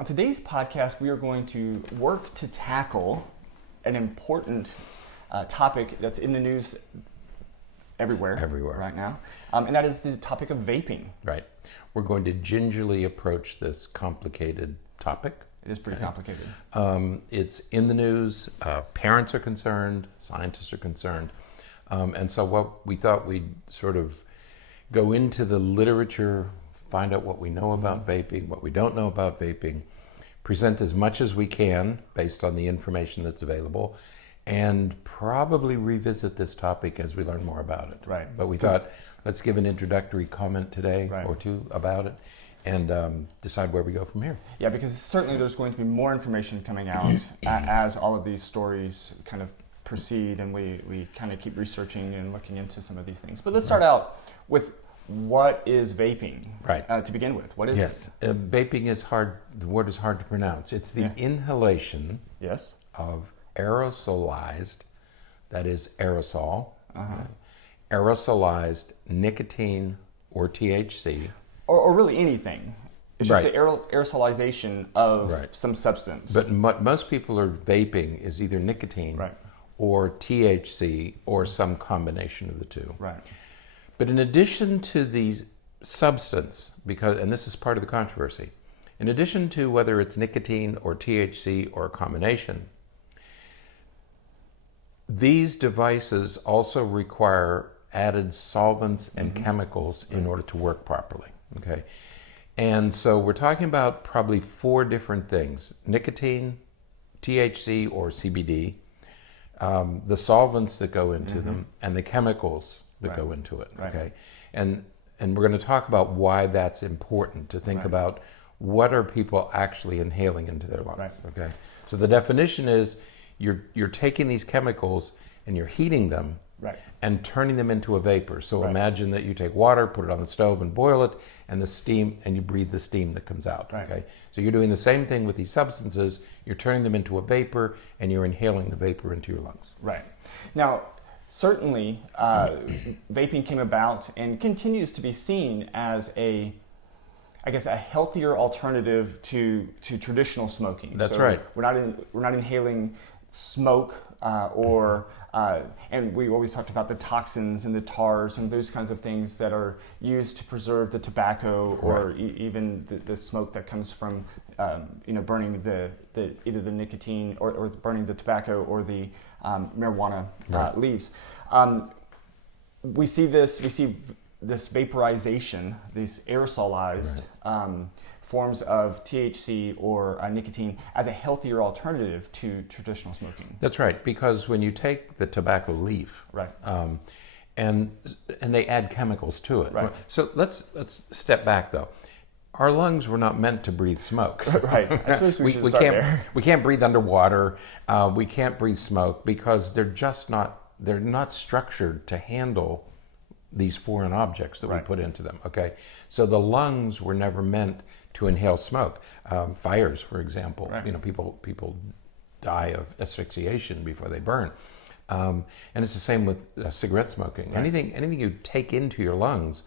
On today's podcast, we are going to work to tackle an important topic that's in the news everywhere right now, and that is the topic of vaping. Right. We're going to gingerly approach this complicated topic. It is pretty complicated. It's in the news. Parents are concerned. Scientists are concerned. And so what we thought we'd sort of go into the literature, find out what we know about vaping, what we don't know about vaping, present as much as we can based on the information that's available, and probably revisit this topic as we learn more about it. Right. But we thought, let's give an introductory comment today or two about it, and decide where we go from here. Yeah, because certainly there's going to be more information coming out as all of these stories kind of proceed, and we kind of keep researching and looking into some of these things. But let's start out with what is vaping, to begin with. What is it? Vaping is hard. The word is hard to pronounce. It's the inhalation of aerosolized, that is aerosol, aerosolized nicotine or THC. Or really anything. It's just the aerosolization of some substance. But what most people are vaping is either nicotine or THC or some combination of the two. Right. But in addition to these substance, and this is part of the controversy, in addition to whether it's nicotine or THC or a combination, these devices also require added solvents and chemicals in order to work properly. Okay, and so we're talking about probably 4 different things: nicotine, THC or CBD, the solvents that go into them, and the chemicals that go into it. Okay, and we're going to talk about why that's important to think about. What are people actually inhaling into their lungs? Okay, so the definition is you're taking these chemicals and you're heating them and turning them into a vapor. So imagine that you take water, put it on the stove and boil it, and the steam, and you breathe the steam that comes out. Okay, so you're doing the same thing with these substances. You're turning them into a vapor, and you're inhaling the vapor into your lungs. Right. Now, certainly, vaping came about and continues to be seen as a healthier alternative to traditional smoking. That's right. We're not inhaling smoke and we always talked about the toxins and the tars and those kinds of things that are used to preserve the tobacco or even the smoke that comes from burning either the nicotine or burning the tobacco or the marijuana leaves. We see this vaporization, these aerosolized forms of THC or nicotine as a healthier alternative to traditional smoking. That's right, because when you take the tobacco leaf, and they add chemicals to it. Right. So let's step back though. Our lungs were not meant to breathe smoke. Right. I suppose we should start there. We can't breathe underwater. We can't breathe smoke because they're not structured to handle these foreign objects that we put into them. Okay, so the lungs were never meant to inhale smoke. Fires, for example, people die of asphyxiation before they burn, and it's the same with cigarette smoking. Anything you take into your lungs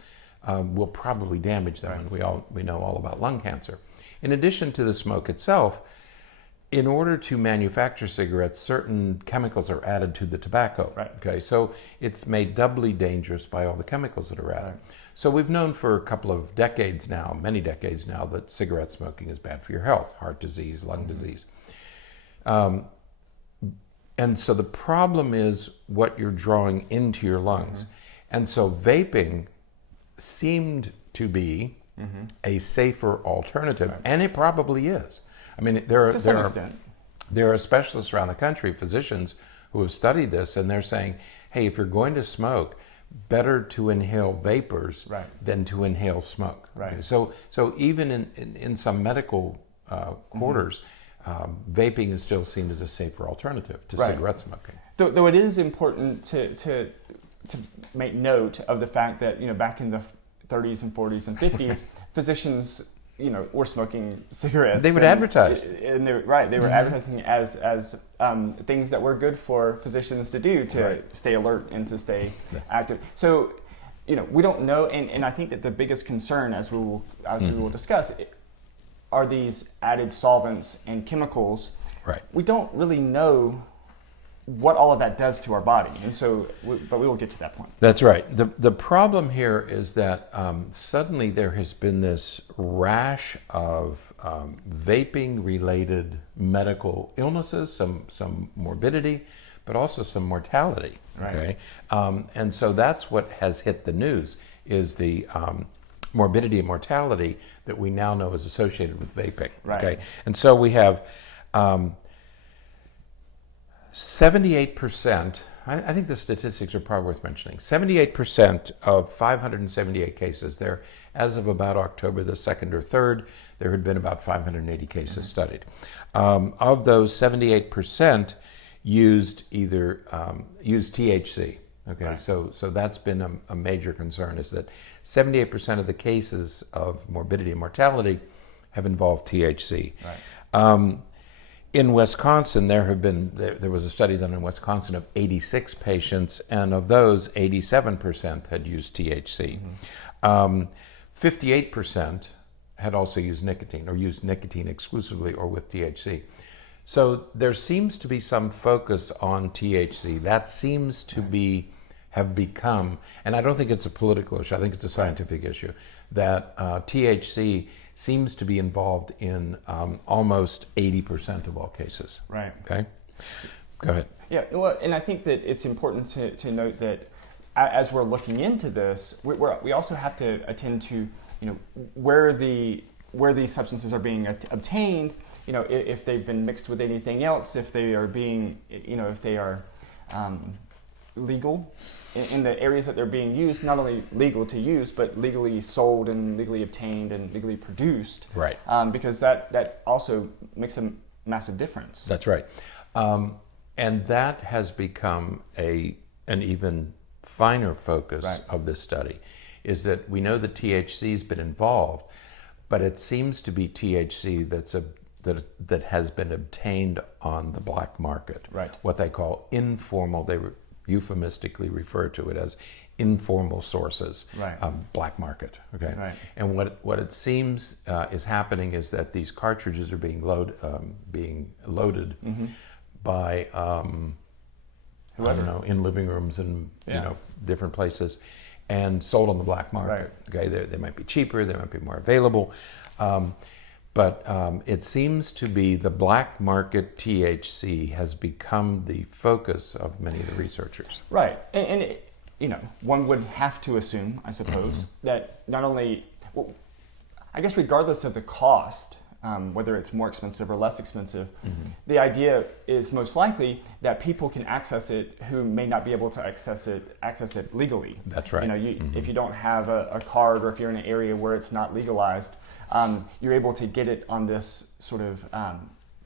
will probably damage them, and we know all about lung cancer. In addition to the smoke itself, in order to manufacture cigarettes, certain chemicals are added to the tobacco. Okay, so it's made doubly dangerous by all the chemicals that are added. So we've known for a couple of decades now, many decades now, that cigarette smoking is bad for your health, heart disease, lung disease. And so the problem is what you're drawing into your lungs. And so vaping seemed to be a safer alternative, and it probably is. I mean, there are specialists around the country, physicians, who have studied this, and they're saying, hey, if you're going to smoke, better to inhale vapors than to inhale smoke. Right. So even in some medical quarters, vaping is still seen as a safer alternative to cigarette smoking. Though it is important to make note of the fact that back in the 30s and 40s and 50s, physicians were smoking cigarettes. They would advertise. And they were advertising as things that were good for physicians to do to stay alert and to stay active. So, we don't know, and I think that the biggest concern, as we will discuss, are these added solvents and chemicals. Right. We don't really know what all of that does to our body, and so, but we will get to that point. That's right. The problem here is that suddenly there has been this rash of vaping-related medical illnesses, some morbidity, but also some mortality. Right. Okay, and so that's what has hit the news is the morbidity and mortality that we now know is associated with vaping. Right. Okay, and so we have 78%, I think the statistics are probably worth mentioning. 78% of 578 cases there, as of about October the 2nd or 3rd, there had been about 580 cases studied. Of those, 78% used THC. Okay, Right. so that's been a major concern, is that 78% of the cases of morbidity and mortality have involved THC. Right. In Wisconsin, there was a study done in Wisconsin of 86 patients, and of those, 87% had used THC. 58% had also used nicotine, or used nicotine exclusively or with THC. So there seems to be some focus on THC. That seems to have become, and I don't think it's a political issue, I think it's a scientific issue, that THC seems to be involved in almost 80% of all cases. Right. Okay? Go ahead. Yeah, well, and I think that it's important to note that as we're looking into this, we also have to attend to, where these substances are being obtained, if they've been mixed with anything else, if they are being, if they are legal in the areas that they're being used, not only legal to use, but legally sold and legally obtained and legally produced. Right. Because that also makes a massive difference. That's right. And that has become an even finer focus Right. of this study, is that we know that THC has been involved, but it seems to be THC that has been obtained on the black market. Right. What they call informal, they euphemistically refer to it as informal sources, Right. Black market. Okay. Right. And what it seems is happening is that these cartridges are being loaded Mm-hmm. by I Whoever. don't know, in living rooms and Yeah. different places, and sold on the black market. Okay, they might be cheaper, they might be more available, but it seems to be the black market THC has become the focus of many of the researchers. Right, and it, one would have to assume, I suppose, that not only, well, I guess regardless of the cost, whether it's more expensive or less expensive, the idea is most likely that people can access it who may not be able to access it legally. That's right. If you don't have a card, or if you're in an area where it's not legalized, you're able to get it on this sort of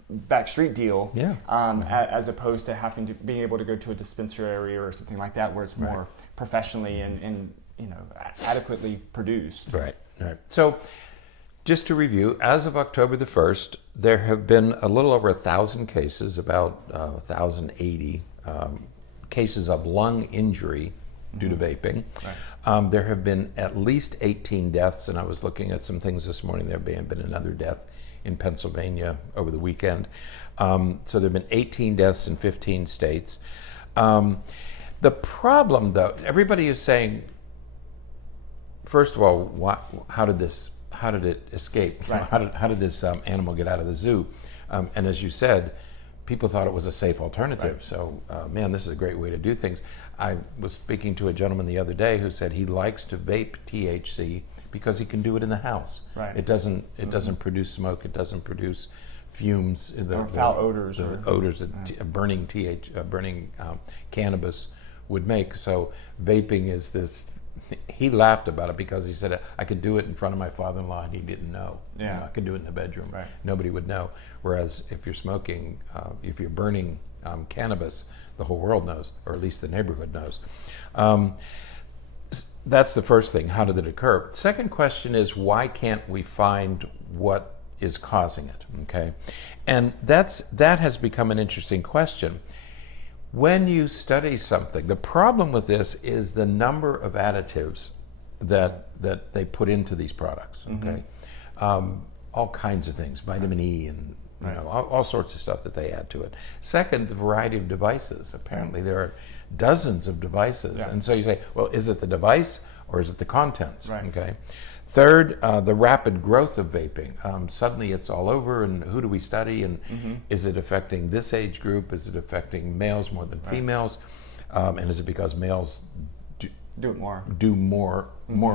back street deal, Yeah. As opposed to being able to go to a dispensary or something like that, where it's more professionally and adequately produced. Right. So, just to review, as of October the 1st, there have been a little over 1,000 cases, about 1,080 cases of lung injury due to vaping. Right. There have been at least 18 deaths, and I was looking at some things this morning. There have been another death in Pennsylvania over the weekend. So there have been 18 deaths in 15 states. The problem, though, everybody is saying, first of all, how did it escape? Right. How did this animal get out of the zoo? And as you said, people thought it was a safe alternative. Right. So, man, this is a great way to do things. I was speaking to a gentleman the other day who said he likes to vape THC because he can do it in the house. Right. It doesn't produce smoke. It doesn't produce fumes. Or foul odors. The odors that burning cannabis would make. So vaping is this. He laughed about it because he said, I could do it in front of my father-in-law and he didn't know. Yeah. I could do it in the bedroom. Right. Nobody would know. Whereas if you're smoking, if you're burning cannabis, the whole world knows, or at least the neighborhood knows. That's the first thing. How did it occur? Second question is, why can't we find what is causing it? Okay, and that has become an interesting question. When you study something, the problem with this is the number of additives that they put into these products. Okay, all kinds of things, vitamin E and all sorts of stuff that they add to it. Second, the variety of devices. Apparently there are dozens of devices. Yeah. And so you say, well, is it the device or is it the contents? Right. Okay. Third, the rapid growth of vaping. Suddenly it's all over, and who do we study? And is it affecting this age group? Is it affecting males more than females? And is it because males do more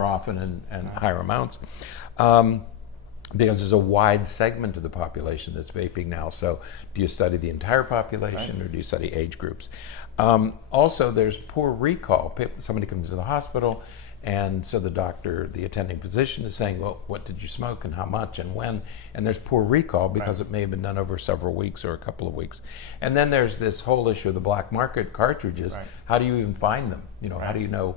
often and higher amounts? Because there's a wide segment of the population that's vaping now. So do you study the entire population or do you study age groups? Also, there's poor recall. Somebody comes to the hospital, and so the doctor, the attending physician, is saying, well, what did you smoke and how much and when? And there's poor recall because it may have been done over several weeks or a couple of weeks. And then there's this whole issue of the black market cartridges. How do you even find them? How do you know?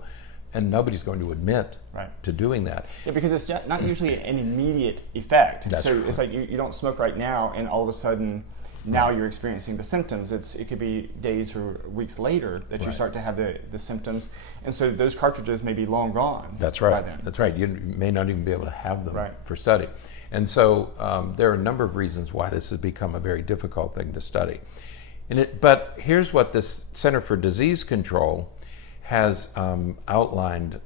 And nobody's going to admit to doing that. Yeah, because it's not usually an immediate effect. That's so right. It's like you don't smoke right now, and all of a sudden, now you're experiencing the symptoms. It could be days or weeks later that you start to have the symptoms, and so those cartridges may be long gone. That's right. By then. That's right. You may not even be able to have them for study. And so there are a number of reasons why this has become a very difficult thing to study. But here's what this Center for Disease Control has outlined.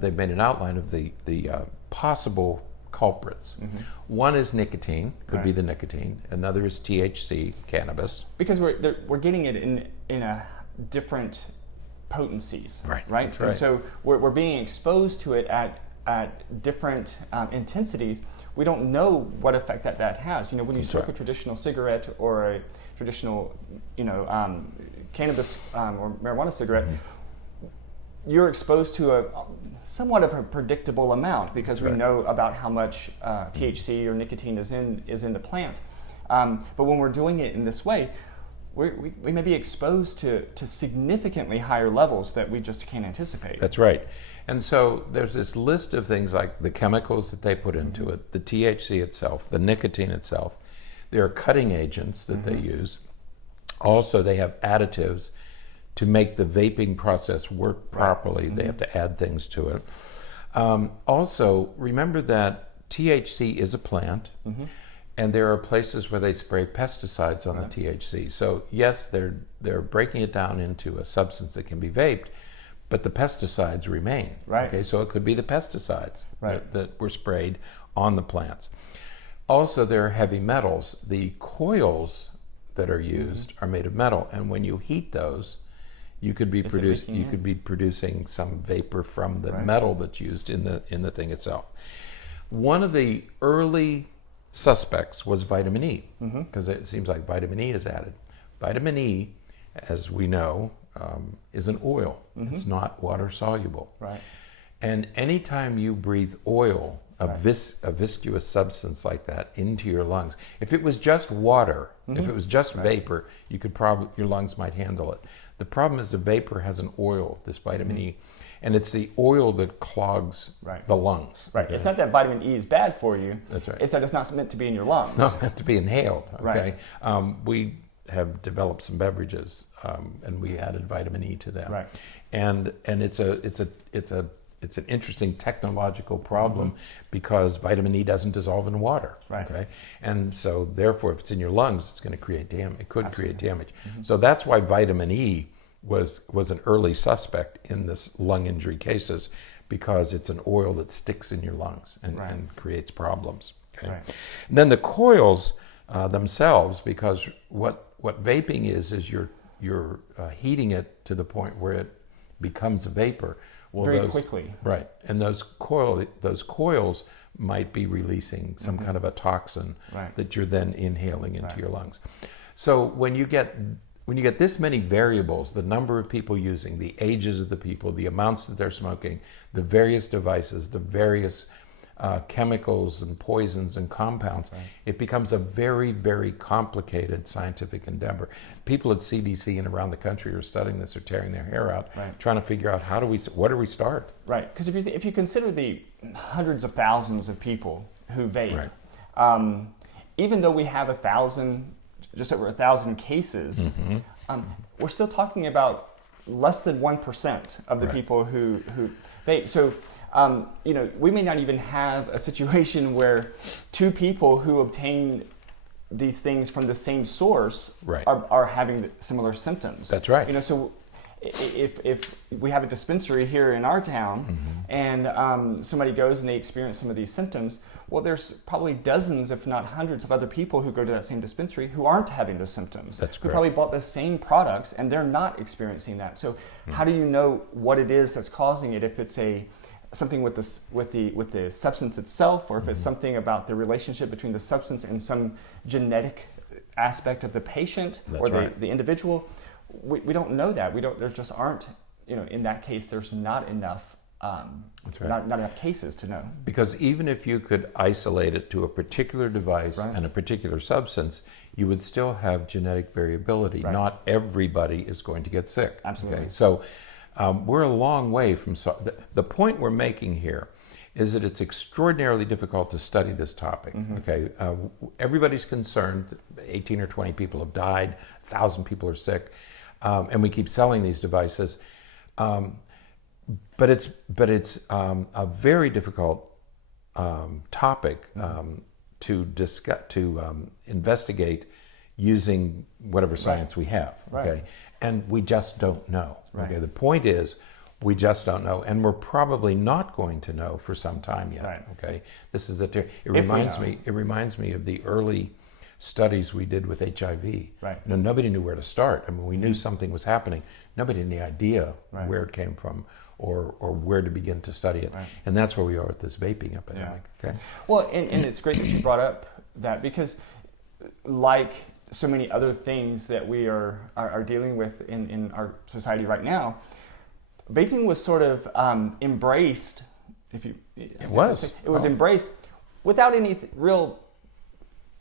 They've made an outline of the possible culprits. One is nicotine, could be the nicotine. Another is THC, cannabis. Because we're getting it in a different potencies, right? That's right. And so we're being exposed to it at different intensities. We don't know what effect that has. When you smoke a traditional cigarette or a traditional, cannabis or marijuana cigarette, you're exposed to somewhat of a predictable amount because we know about how much THC or nicotine is in the plant. But when we're doing it in this way, we may be exposed to significantly higher levels that we just can't anticipate. That's right. And so there's this list of things like the chemicals that they put into it, the THC itself, the nicotine itself. There are cutting agents that they use. Also, they have additives to make the vaping process work properly. They have to add things to it. Also, remember that THC is a plant, and there are places where they spray pesticides on the THC. So yes, they're breaking it down into a substance that can be vaped, but the pesticides remain. Okay, so it could be the pesticides that were sprayed on the plants. Also, there are heavy metals. The coils that are used are made of metal, and when you heat those, you could be producing some vapor from the metal that's used in the thing itself. One of the early suspects was vitamin E, because it seems like vitamin E is added. Vitamin E, as we know, is an oil. It's not water soluble. And anytime you breathe oil, a viscous substance like that into your lungs, if it was just water, if it was just vapor, you could your lungs might handle it. The problem is the vapor has an oil, this vitamin E, and it's the oil that clogs the lungs. Okay? It's not that vitamin E is bad for you. That's right. It's that it's not meant to be in your lungs. It's not meant to be inhaled. Okay. We have developed some beverages, and we added vitamin E to them. And it's an interesting technological problem because vitamin E doesn't dissolve in water. Okay, and so therefore, if it's in your lungs, it's going to create damage. It could create damage. So that's why vitamin E was an early suspect in this lung injury cases, because it's an oil that sticks in your lungs and creates problems. Okay, and then the coils themselves, because what vaping is you're heating it to the point where it becomes a vapor. Very quickly. Right. And those coils might be releasing some kind of a toxin that you're then inhaling into your lungs. So when you get this many variables, the number of people using, the ages of the people, the amounts that they're smoking, the various devices, the various chemicals and poisons and compounds, it becomes a very, very complicated scientific endeavor. People at CDC and around the country are studying this, are tearing their hair out, trying to figure out where do we start? Right, because if you consider the hundreds of thousands of people who vape, even though we have just over 1,000 cases, we're still talking about less than 1% of the people who vape. So we may not even have a situation where two people who obtain these things from the same source are having similar symptoms. That's right. So if we have a dispensary here in our town and somebody goes and they experience some of these symptoms, well, there's probably dozens, if not hundreds of other people who go to that same dispensary who aren't having those symptoms. That's who correct. probably bought the same products and they're not experiencing that. So how do you know what it is that's causing it? If it's something with the substance itself, or if it's something about the relationship between the substance and some genetic aspect of the patient or the individual, we don't know that. There just aren't. In that case, there's not enough. Not enough cases to know. Because even if you could isolate it to a particular device and a particular substance, you would still have genetic variability. Right. Not everybody is going to get sick. Absolutely. Okay? So we're a long way from... The point we're making here is that it's extraordinarily difficult to study this topic. Okay, everybody's concerned. 18 or 20 people have died. 1,000 people are sick. And we keep selling these devices. But it's a very difficult topic to discuss, to investigate using whatever science we have. Okay, and we just don't know. Okay, the point is we just don't know, and we're probably not going to know for some time yet. Okay, this is it reminds me of the early studies we did with HIV. Nobody knew where to start. I mean, we knew something was happening. Nobody had any idea where it came from or where to begin to study it. And that's where we are with this vaping epidemic. Okay. Well, and it's great that you brought up that, because like so many other things that we are dealing with in our society right now, vaping was sort of embraced. It was embraced without any real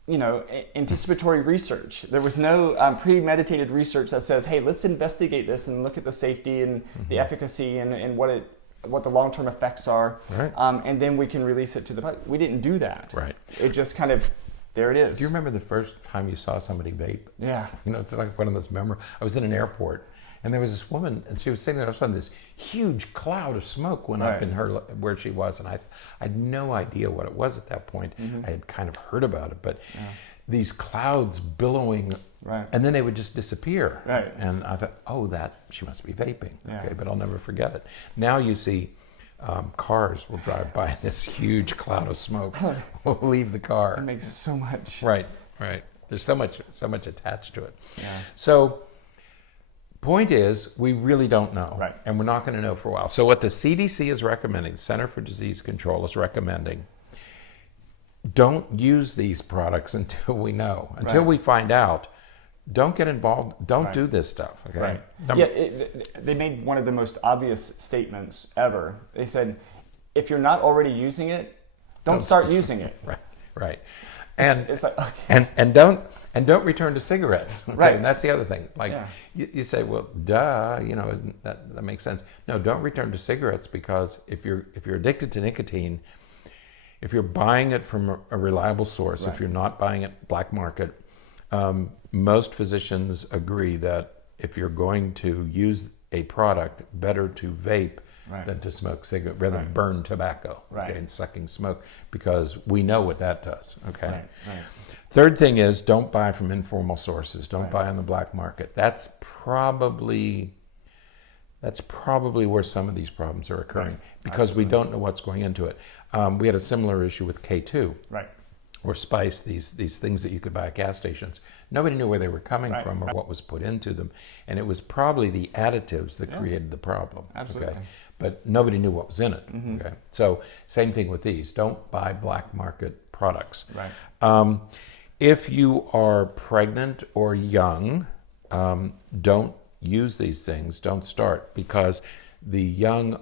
anticipatory research. There was no premeditated research that says, hey, let's investigate this and look at the safety and the efficacy and what the long-term effects are, and then we can release it to the public. We didn't do that. It just kind of, there it is. Do you remember the first time you saw somebody vape? Yeah. It's like one of those memories. I was in an airport, and there was this woman, and she was sitting there, all of a sudden this huge cloud of smoke went up in her, where she was, and I had no idea what it was at that point. I had kind of heard about it, but these clouds billowing, and then they would just disappear. And I thought, oh, she must be vaping. Okay, but I'll never forget it. Now you see cars will drive by, and this huge cloud of smoke will leave the car. It makes so much. Right. There's so much attached to it. So, point is, we really don't know, and we're not going to know for a while. So what the CDC is recommending, the Center for Disease Control is recommending, don't use these products until we know. Until we find out, don't get involved. Don't do this stuff. Okay. They made one of the most obvious statements ever. They said, if you're not already using it, don't start using it. Right. And it's like, okay. And don't return to cigarettes. Okay? And that's the other thing. Like you say, well, duh, that makes sense. No, don't return to cigarettes, because if you're addicted to nicotine, if you're buying it from a reliable source, if you're not buying it black market, most physicians agree that if you're going to use a product, better to vape than to smoke cigarette, rather than burn tobacco and sucking smoke, because we know what that does. Okay. Third thing is, don't buy from informal sources. Don't buy on the black market. That's probably where some of these problems are occurring, because we don't know what's going into it. We had a similar issue with K2. Or Spice, these things that you could buy at gas stations. Nobody knew where they were coming from or what was put into them. And it was probably the additives that created the problem. Okay? But nobody knew what was in it. Okay? So same thing with these. Don't buy black market products. If you are pregnant or young, don't use these things. Don't start, because the young,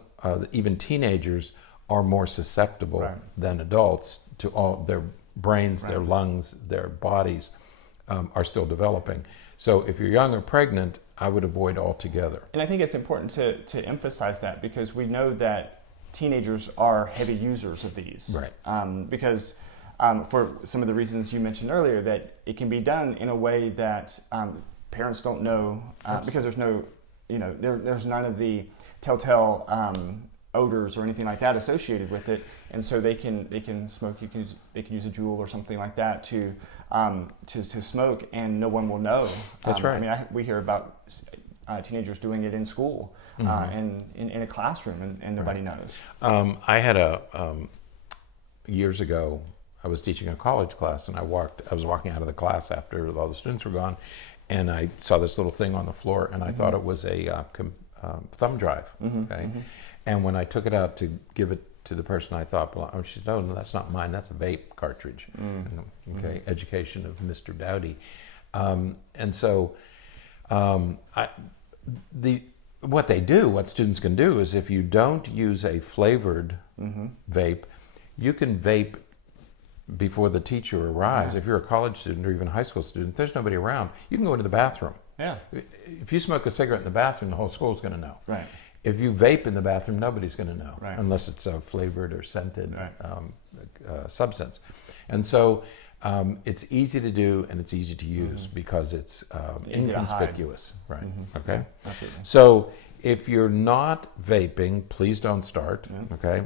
even teenagers, are more susceptible than adults to all their brains, their lungs, their bodies are still developing. So if you're young or pregnant, I would avoid altogether. And I think it's important to emphasize that, because we know that teenagers are heavy users of these. Because for some of the reasons you mentioned earlier, that it can be done in a way that parents don't know, because there's no, there's none of the telltale odors or anything like that associated with it, and so they can smoke. They can use a Juul or something like that to smoke, and no one will know. That's right. I mean, we hear about teenagers doing it in school, and in a classroom, and nobody knows. I had years ago, I was teaching a college class, and I was walking out of the class after all the students were gone, and I saw this little thing on the floor, and I thought it was a thumb drive. Okay, and when I took it out to give it to the person, I thought, well, she said, "No, that's not mine. That's a vape cartridge." Okay, education of Mr. Dowdy, and so what students can do is, if you don't use a flavored vape, you can vape before the teacher arrives. If you're a college student or even a high school student, there's nobody around, you can go into the bathroom. Yeah. If you smoke a cigarette in the bathroom, the whole school's going to know. Right. If you vape in the bathroom, nobody's going to know, right. unless it's a flavored or scented right. substance. And so it's easy to do, and it's easy to use because it's inconspicuous. Right. Okay. Absolutely. So if you're not vaping, please don't start. Okay.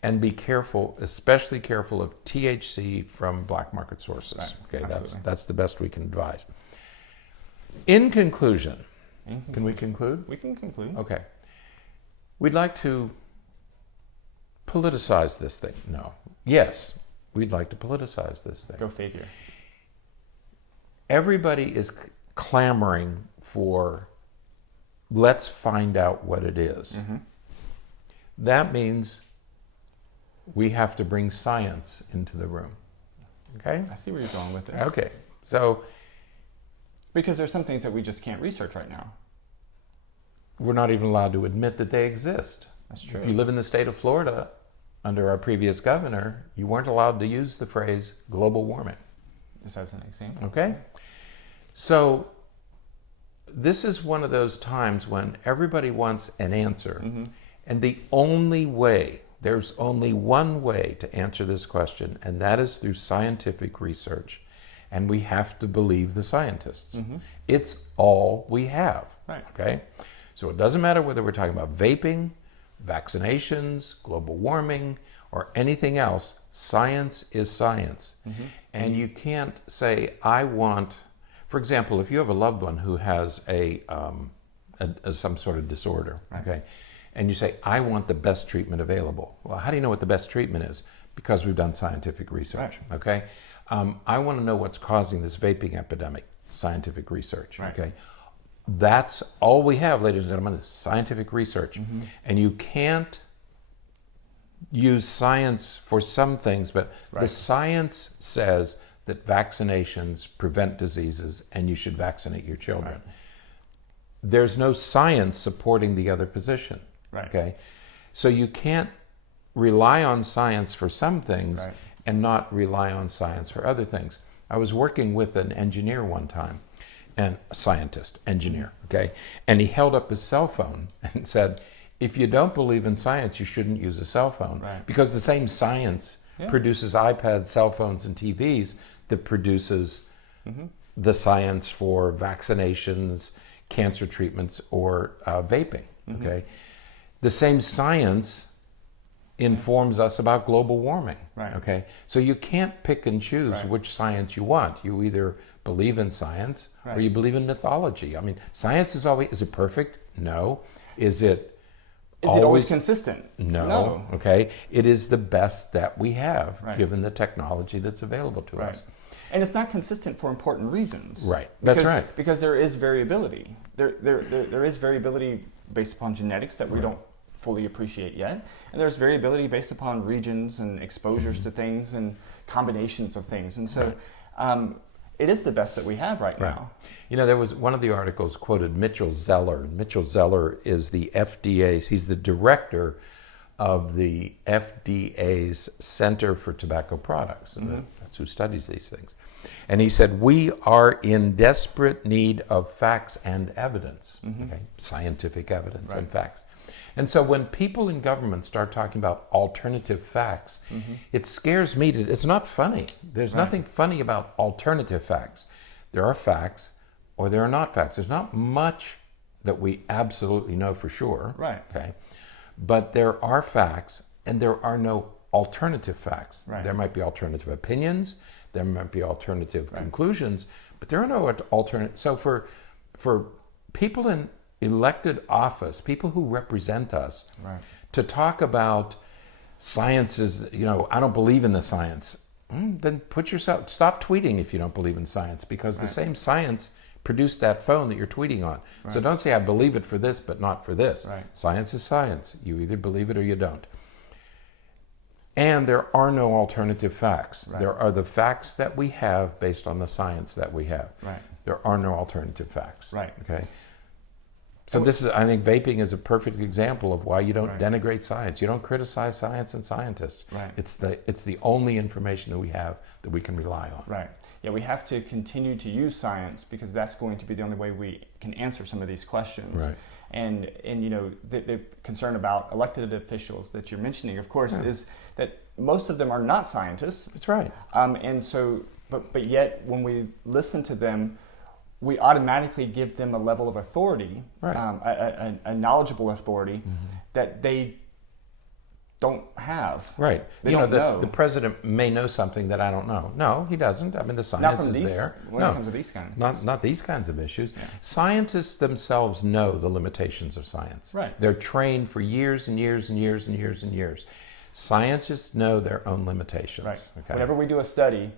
And be careful, especially careful of THC from black market sources. Right. Okay. That's the best we can advise. In conclusion, can we conclude? We can conclude. Okay. We'd like to politicize this thing. No. Yes, we'd like to politicize this thing. Go figure. Everybody is clamoring for, let's find out what it is. That means we have to bring science into the room. Okay? I see where you're going with this. Okay. So, because there's some things that we just can't research right now. we're not even allowed to admit that they exist. That's true. If you live in the state of Florida, under our previous governor, you weren't allowed to use the phrase global warming. Just as an example. Okay? So this is one of those times when everybody wants an answer. And the only way, there's only one way to answer this question, and that is through scientific research. And we have to believe the scientists. It's all we have. Right. Okay? So it doesn't matter whether we're talking about vaping, vaccinations, global warming, or anything else. Science is science. And you can't say, I want, for example, if you have a loved one who has some sort of disorder, okay, and you say, I want the best treatment available. Well, how do you know what the best treatment is? Because we've done scientific research, okay? I want to know what's causing this vaping epidemic. Scientific research, okay? That's all we have, ladies and gentlemen, is scientific research. And you can't use science for some things, but the science says that vaccinations prevent diseases and you should vaccinate your children. There's no science supporting the other position, okay? So you can't rely on science for some things and not rely on science for other things. I was working with an engineer one time, and a scientist, engineer, okay? And he held up his cell phone and said, if you don't believe in science, you shouldn't use a cell phone. Because the same science produces iPads, cell phones, and TVs that produces the science for vaccinations, cancer treatments, or vaping, okay? The same science informs us about global warming, okay? So you can't pick and choose which science you want. You either believe in science or you believe in mythology. I mean, science is always, is it perfect? No. Is it always consistent? No. Okay. It is the best that we have, given the technology that's available to us. And it's not consistent for important reasons. That's right. Because there is variability. There is variability based upon genetics that we don't fully appreciate yet. And there's variability based upon regions and exposures to things and combinations of things. And so it is the best that we have right now. You know, there was one of the articles quoted Mitchell Zeller. Mitchell Zeller is the FDA's, he's the director of the FDA's Center for Tobacco Products. And that's who studies these things. And he said, we are in desperate need of facts and evidence, okay? Scientific evidence and facts. And so when people in government start talking about alternative facts, it scares me. It's not funny. There's nothing funny about alternative facts. There are facts or there are not facts. There's not much that we absolutely know for sure. Okay. But there are facts, and there are no alternative facts. Right. There might be alternative opinions, there might be alternative Right. conclusions, but there are no alternate. So for people in elected office, people who represent us, Right. to talk about science is, I don't believe in the science. Then stop tweeting if you don't believe in science, because the same science produced that phone that you're tweeting on. Right. So don't say I believe it for this, but not for this. Right. Science is science. You either believe it or you don't. And there are no alternative facts. Right. There are the facts that we have based on the science that we have. Right. There are no alternative facts. Right. Okay. So I think vaping is a perfect example of why you don't Right. denigrate science. You don't criticize science and scientists. Right. It's the only information that we have that we can rely on. Right. Yeah, we have to continue to use science, because that's going to be the only way we can answer some of these questions. Right. And the concern about elected officials that you're mentioning, of course, is that most of them are not scientists. That's right. And so, but yet when we listen to them, we automatically give them a level of authority, Right. A knowledgeable authority that they don't have. Right. They don't know. The president may know something that I don't know. No, he doesn't. I mean, the Not science from is these, there. when No. it comes to these kind of things. Not these kinds of issues. Yeah. Scientists themselves know the limitations of science. Right. They're trained for years and years and years and years and years. Scientists know their own limitations. Right. Okay? Whenever we do a study,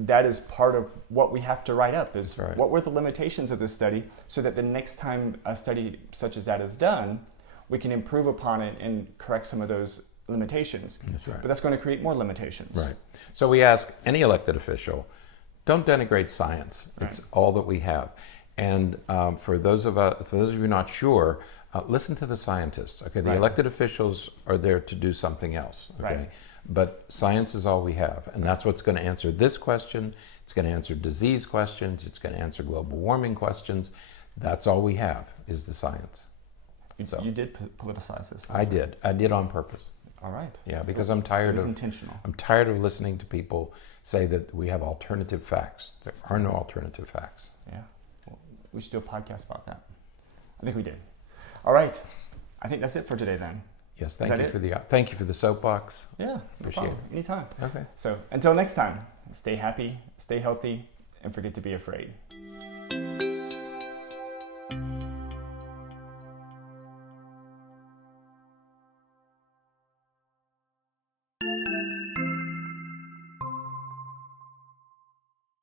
that is part of what we have to write up, is That's right. what were the limitations of this study, so that the next time a study such as that is done, we can improve upon it and correct some of those limitations. That's right. But that's going to create more limitations. Right. So we ask any elected official, don't denigrate science. It's all that we have. And for those of you not sure, listen to the scientists. Okay, the Right. elected officials are there to do something else. Okay, Right. but science is all we have, and that's what's going to answer this question. It's going to answer disease questions. It's going to answer global warming questions. That's all we have is the science. So You did politicize this. I did on purpose. All right. Yeah, because I'm It tired was of intentional. I'm tired of listening to people say that we have alternative facts. There are no alternative facts. Yeah. Well, we should do a podcast about that. I think we did. All right. I think that's it for today then. Yes, that thank you for the soapbox. Yeah. No Appreciate problem. Anytime. Okay. So until next time, stay happy, stay healthy, and forget to be afraid.